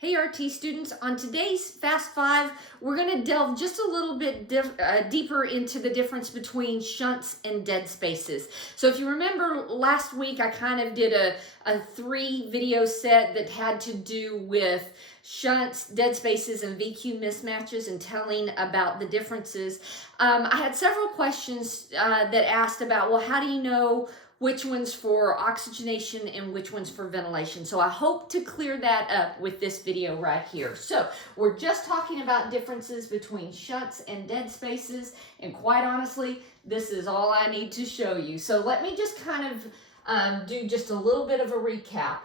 Hey RT students, on today's Fast 5, we're going to delve just a little bit deeper into the difference between shunts and dead spaces. So if you remember last week, I kind of did a 3-video set that had to do with shunts, dead spaces, and VQ mismatches and telling about the differences. I had several questions that asked about, well, how do you know which one's for oxygenation and which one's for ventilation? So I hope to clear that up with this video right here. So we're just talking about differences between shunts and dead spaces, and quite honestly, this is all I need to show you. So let me just kind of do just a little bit of a recap.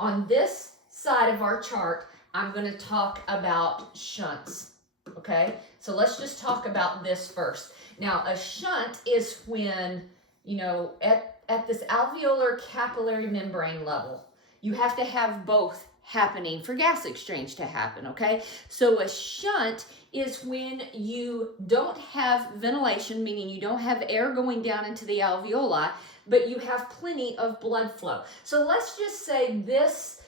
On this side of our chart, I'm going to talk about shunts, okay? So let's just talk about this first. Now, a shunt is when, you know, at this alveolar capillary membrane level, you have to have both happening for gas exchange to happen, okay? So a shunt is when you don't have ventilation, meaning you don't have air going down into the alveoli, but you have plenty of blood flow. So let's just say this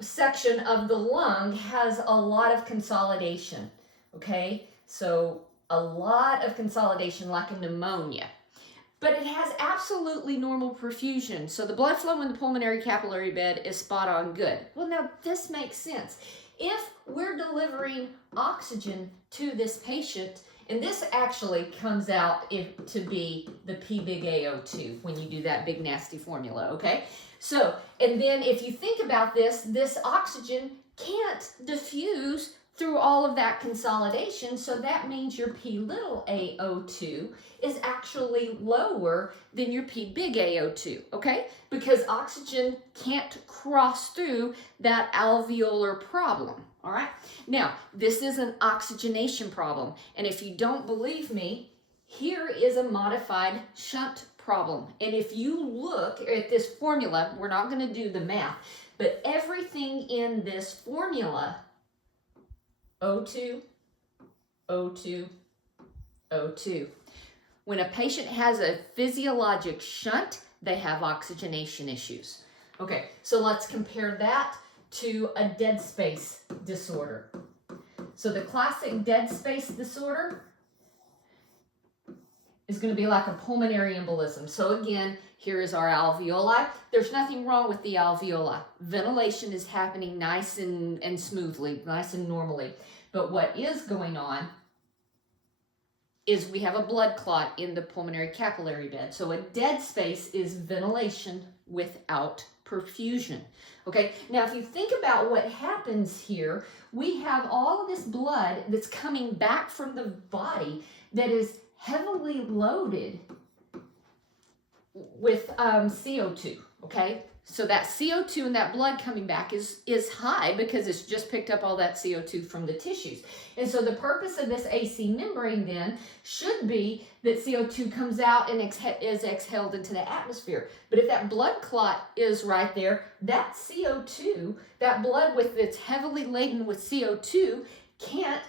section of the lung has a lot of consolidation, okay? So a lot of consolidation, like a pneumonia. But it has absolutely normal perfusion. So the blood flow in the pulmonary capillary bed is spot on good. Well, now this makes sense. If we're delivering oxygen to this patient, and this actually comes out to be the P big AO2 when you do that big nasty formula, okay? So, and then if you think about this oxygen can't diffuse through all of that consolidation, so that means your P little AO2 is actually lower than your P big AO2, okay? Because oxygen can't cross through that alveolar problem, all right? Now, this is an oxygenation problem, and if you don't believe me, here is a modified shunt problem. And if you look at this formula, we're not gonna do the math, but everything in this formula, O2, O2, O2. When a patient has a physiologic shunt, they have oxygenation issues. Okay, so let's compare that to a dead space disorder. So the classic dead space disorder is going to be like a pulmonary embolism. So again, here is our alveoli. There's nothing wrong with the alveoli. Ventilation is happening nice and smoothly, nice and normally. But what is going on is we have a blood clot in the pulmonary capillary bed. So a dead space is ventilation without perfusion. Okay, now if you think about what happens here, we have all of this blood that's coming back from the body that is heavily loaded with CO2, okay? So that CO2 and that blood coming back is high because it's just picked up all that CO2 from the tissues. And so the purpose of this AC membrane then should be that CO2 comes out and is exhaled into the atmosphere. But if that blood clot is right there, that CO2, that blood that's heavily laden with CO2 can't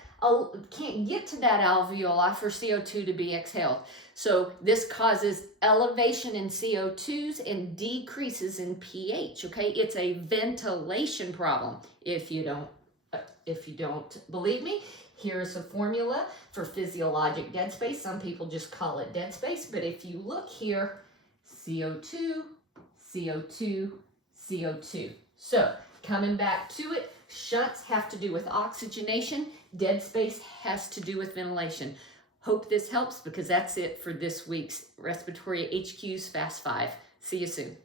get to that alveoli for CO2 to be exhaled. So this causes elevation in CO2s and decreases in pH, okay? It's a ventilation problem. If you don't believe me, here's a formula for physiologic dead space. Some people just call it dead space, but if you look here, CO2, CO2, CO2. So coming back to it, shunts have to do with oxygenation. Dead space has to do with ventilation. Hope this helps, because that's it for this week's Respiratory HQ's Fast 5. See you soon.